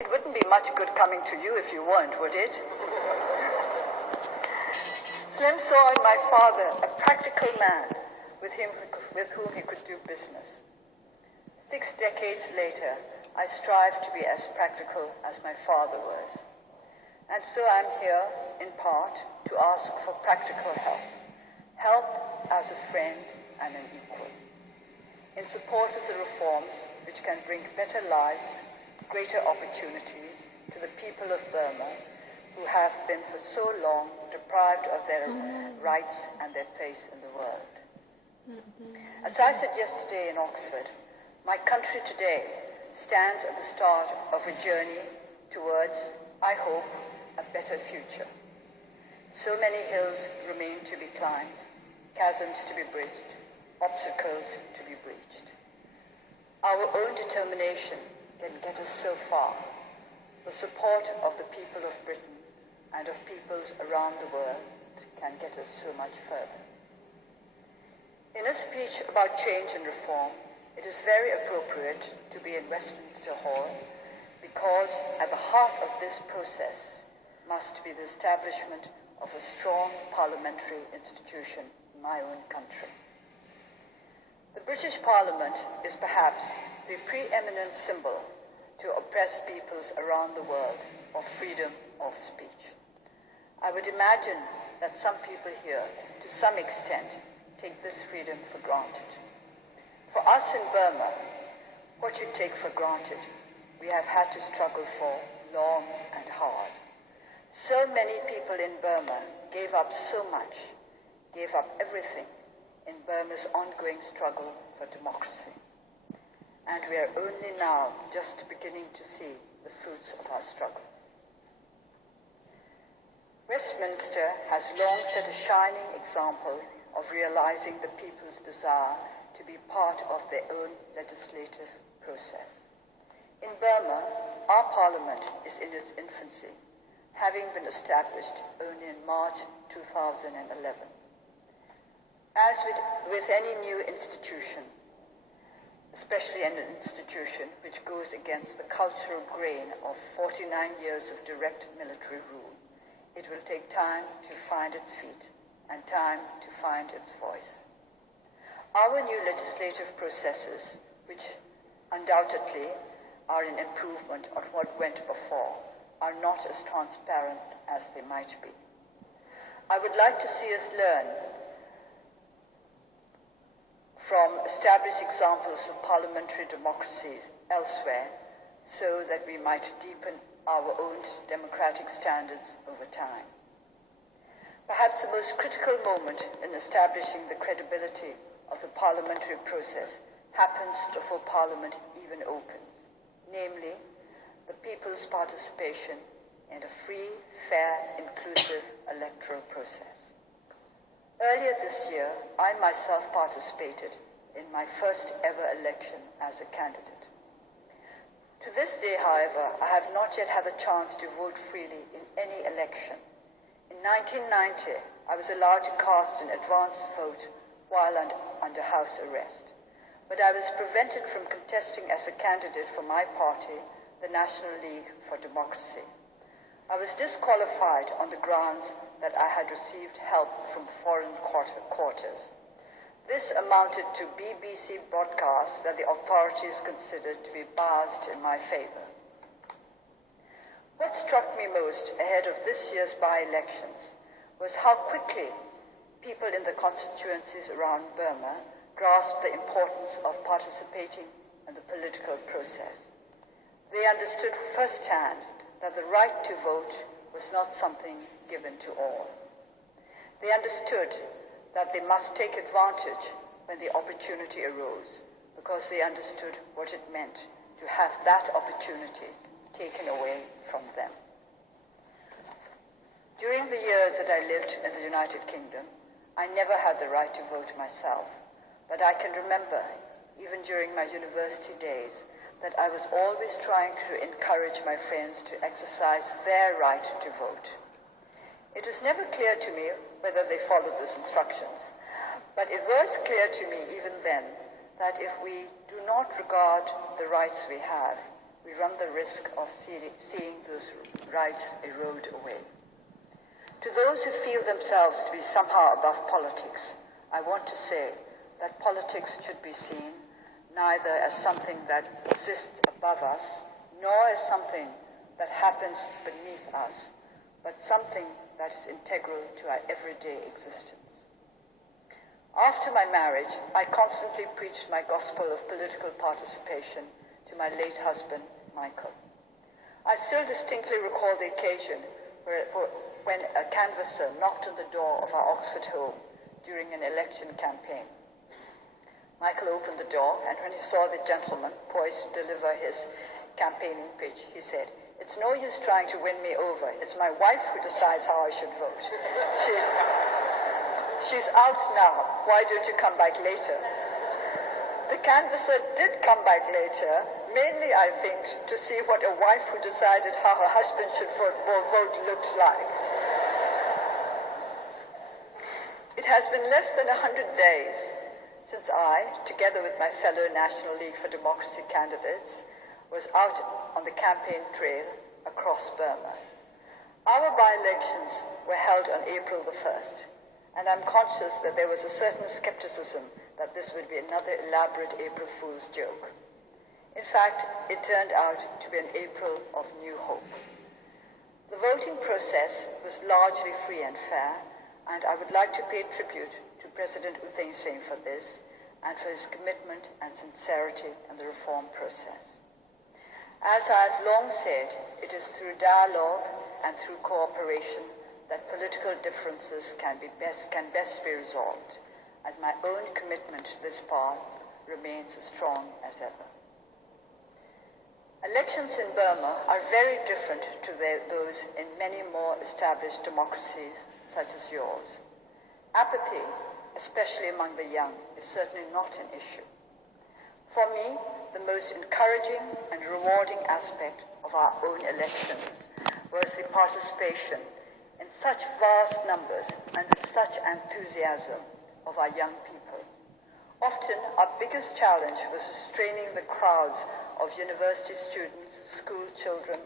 It wouldn't be much good coming to you if you weren't, would it? Slim saw in my father a practical man with whom he could do business. 6 decades later, I strive to be as practical as my father was. And so I'm here, in part, to ask for practical help. Help as a friend and an equal. In support of the reforms which can bring better lives, greater opportunities to the people of Burma who have been for so long deprived of their rights and their place in the world. As I said yesterday in Oxford, my country today stands at the start of a journey towards, I hope, a better future. So many hills remain to be climbed, chasms to be bridged, obstacles to be breached. Our own determination can get us so far. The support of the people of Britain and of peoples around the world can get us so much further. In a speech about change and reform, it is very appropriate to be in Westminster Hall because at the heart of this process must be the establishment of a strong parliamentary institution in my own country. The British Parliament is perhaps the preeminent symbol to oppressed peoples around the world of freedom of speech. I would imagine that some people here, to some extent, take this freedom for granted. For us in Burma, what you take for granted, we have had to struggle for long and hard. So many people in Burma gave up so much, gave up everything in Burma's ongoing struggle for democracy. And we are only now just beginning to see the fruits of our struggle. Westminster has long set a shining example of realizing the people's desire to be part of their own legislative process. In Burma, our parliament is in its infancy, having been established only in March 2011. As with any new institution, especially an institution which goes against the cultural grain of 49 years of direct military rule, it will take time to find its feet and time to find its voice. Our new legislative processes, which undoubtedly are an improvement on what went before, are not as transparent as they might be. I would like to see us learn from established examples of parliamentary democracies elsewhere so that we might deepen our own democratic standards over time. Perhaps the most critical moment in establishing the credibility of the parliamentary process happens before Parliament even opens, namely, the people's participation in a free, fair, inclusive electoral process. Earlier this year, I myself participated in my first ever election as a candidate. To this day, however, I have not yet had the chance to vote freely in any election. In 1990, I was allowed to cast an advance vote while under house arrest, but I was prevented from contesting as a candidate for my party, the National League for Democracy. I was disqualified on the grounds that I had received help from foreign quarters. This amounted to BBC broadcasts that the authorities considered to be biased in my favor. What struck me most ahead of this year's by-elections was how quickly people in the constituencies around Burma grasped the importance of participating in the political process. They understood firsthand that the right to vote was not something given to all. They understood that they must take advantage when the opportunity arose, because they understood what it meant to have that opportunity taken away from them. During the years that I lived in the United Kingdom, I never had the right to vote myself, but I can remember, even during my university days, that I was always trying to encourage my friends to exercise their right to vote. It was never clear to me whether they followed those instructions, but it was clear to me even then that if we do not regard the rights we have, we run the risk of seeing those rights erode away. To those who feel themselves to be somehow above politics, I want to say that politics should be seen neither as something that exists above us, nor as something that happens beneath us, but something that is integral to our everyday existence. After my marriage, I constantly preached my gospel of political participation to my late husband, Michael. I still distinctly recall the occasion when a canvasser knocked on the door of our Oxford home during an election campaign. Michael opened the door, and when he saw the gentleman poised to deliver his campaigning pitch, he said, "It's no use trying to win me over. It's my wife who decides how I should vote. She's out now. Why don't you come back later?" The canvasser did come back later, mainly, I think, to see what a wife who decided how her husband should vote looked like. It has been less than 100 days since I, together with my fellow National League for Democracy candidates, was out on the campaign trail across Burma. Our by-elections were held on April the 1st, and I'm conscious that there was a certain skepticism that this would be another elaborate April Fool's joke. In fact, it turned out to be an April of new hope. The voting process was largely free and fair, and I would like to pay tribute to President U Thein Sein for this and for his commitment and sincerity in the reform process. As I have long said, it is through dialogue and through cooperation that political differences can best be resolved, and my own commitment to this path remains as strong as ever. Elections in Burma are very different to those in many more established democracies such as yours. Apathy, especially among the young, is certainly not an issue. For me, the most encouraging and rewarding aspect of our own elections was the participation in such vast numbers and with such enthusiasm of our young people. Often, our biggest challenge was restraining the crowds of university students, school children,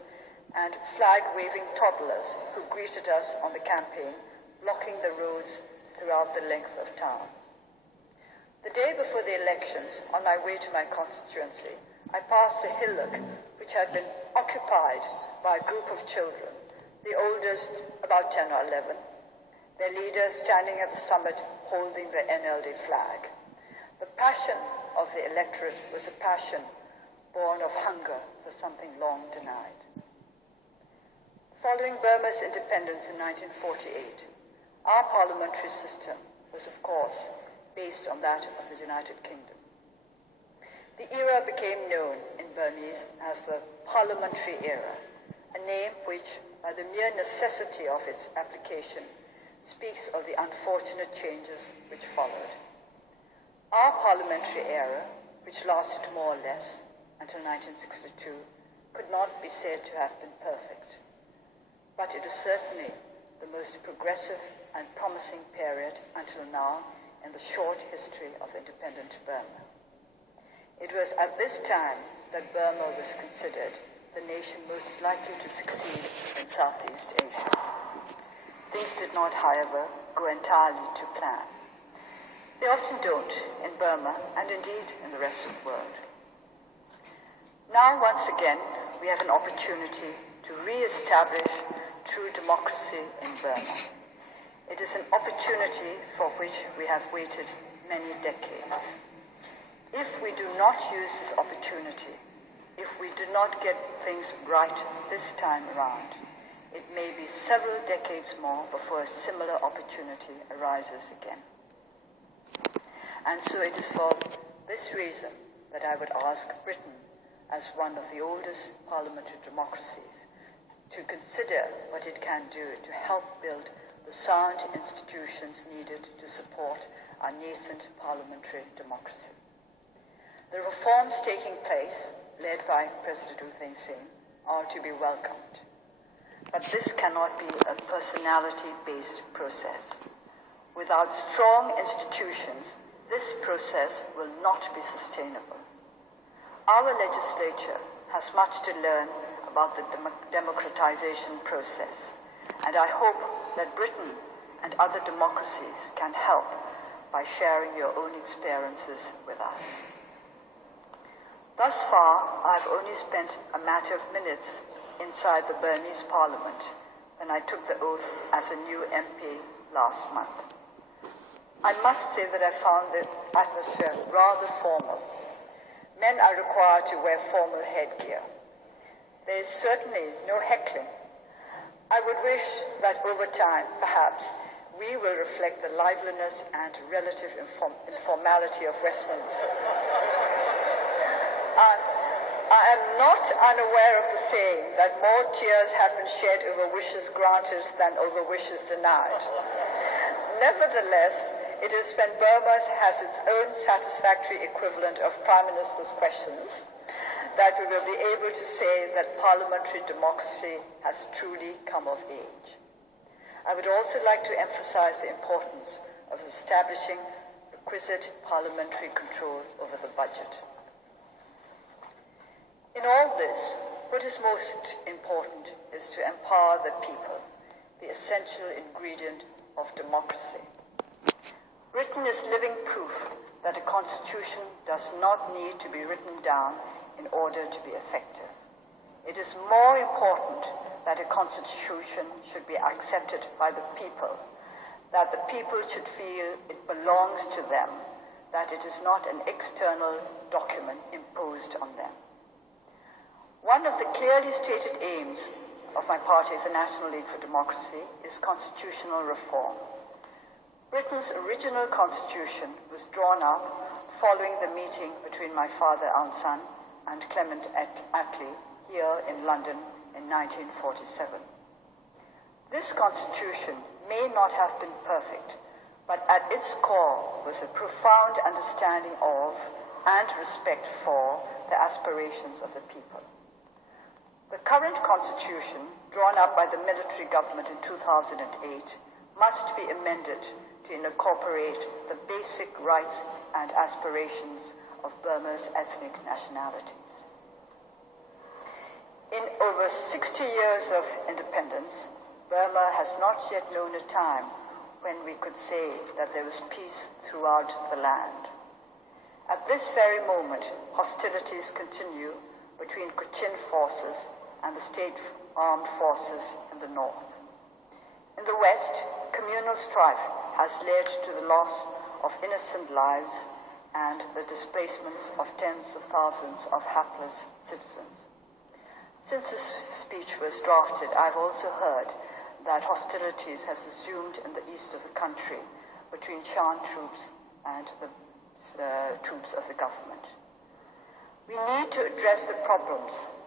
and flag-waving toddlers who greeted us on the campaign, blocking the roads throughout the length of towns. The day before the elections, on my way to my constituency, I passed a hillock which had been occupied by a group of children, the oldest about 10 or 11, their leader standing at the summit holding the NLD flag. The passion of the electorate was a passion born of hunger for something long denied. Following Burma's independence in 1948, our parliamentary system was, of course, based on that of the United Kingdom. The era became known in Burmese as the parliamentary era, a name which, by the mere necessity of its application, speaks of the unfortunate changes which followed. Our parliamentary era, which lasted more or less until 1962, could not be said to have been perfect, but it is certainly the most progressive and promising period until now in the short history of independent Burma. It was at this time that Burma was considered the nation most likely to succeed in Southeast Asia. Things did not, however, go entirely to plan. They often don't in Burma and indeed in the rest of the world. Now, once again, we have an opportunity to re-establish true democracy in Burma. It is an opportunity for which we have waited many decades. If we do not use this opportunity, if we do not get things right this time around, it may be several decades more before a similar opportunity arises again. And so it is for this reason that I would ask Britain, as one of the oldest parliamentary democracies, to consider what it can do to help build the sound institutions needed to support our nascent parliamentary democracy. The reforms taking place, led by President U Thein Sein, are to be welcomed. But this cannot be a personality-based process. Without strong institutions, this process will not be sustainable. Our legislature has much to learn about the democratization process, and I hope that Britain and other democracies can help by sharing your own experiences with us. Thus far, I've only spent a matter of minutes inside the Burmese parliament when I took the oath as a new MP last month. I must say that I found the atmosphere rather formal. Men are required to wear formal headgear. There is certainly no heckling. I would wish that over time, perhaps, we will reflect the liveliness and relative informality of Westminster. I am not unaware of the saying that more tears have been shed over wishes granted than over wishes denied. Nevertheless, it is when Burma has its own satisfactory equivalent of Prime Minister's questions that we will be able to say that parliamentary democracy has truly come of age. I would also like to emphasize the importance of establishing requisite parliamentary control over the budget. In all this, what is most important is to empower the people, the essential ingredient of democracy. Britain is living proof that a constitution does not need to be written down in order to be effective. It is more important that a constitution should be accepted by the people, that the people should feel it belongs to them, that it is not an external document imposed on them. One of the clearly stated aims of my party, the National League for Democracy, is constitutional reform. Britain's original constitution was drawn up following the meeting between my father Aung and Clement Attlee here in London in 1947. This constitution may not have been perfect, but at its core was a profound understanding of and respect for the aspirations of the people. The current constitution, drawn up by the military government in 2008, must be amended to incorporate the basic rights and aspirations of Burma's ethnic nationalities. In over 60 years of independence, Burma has not yet known a time when we could say that there was peace throughout the land. At this very moment, hostilities continue between Kachin forces and the state armed forces in the north. In the west, communal strife has led to the loss of innocent lives and the displacements of tens of thousands of hapless citizens. Since this speech was drafted, I've also heard that hostilities have resumed in the east of the country between Shan troops and the troops of the government. We need to address the problems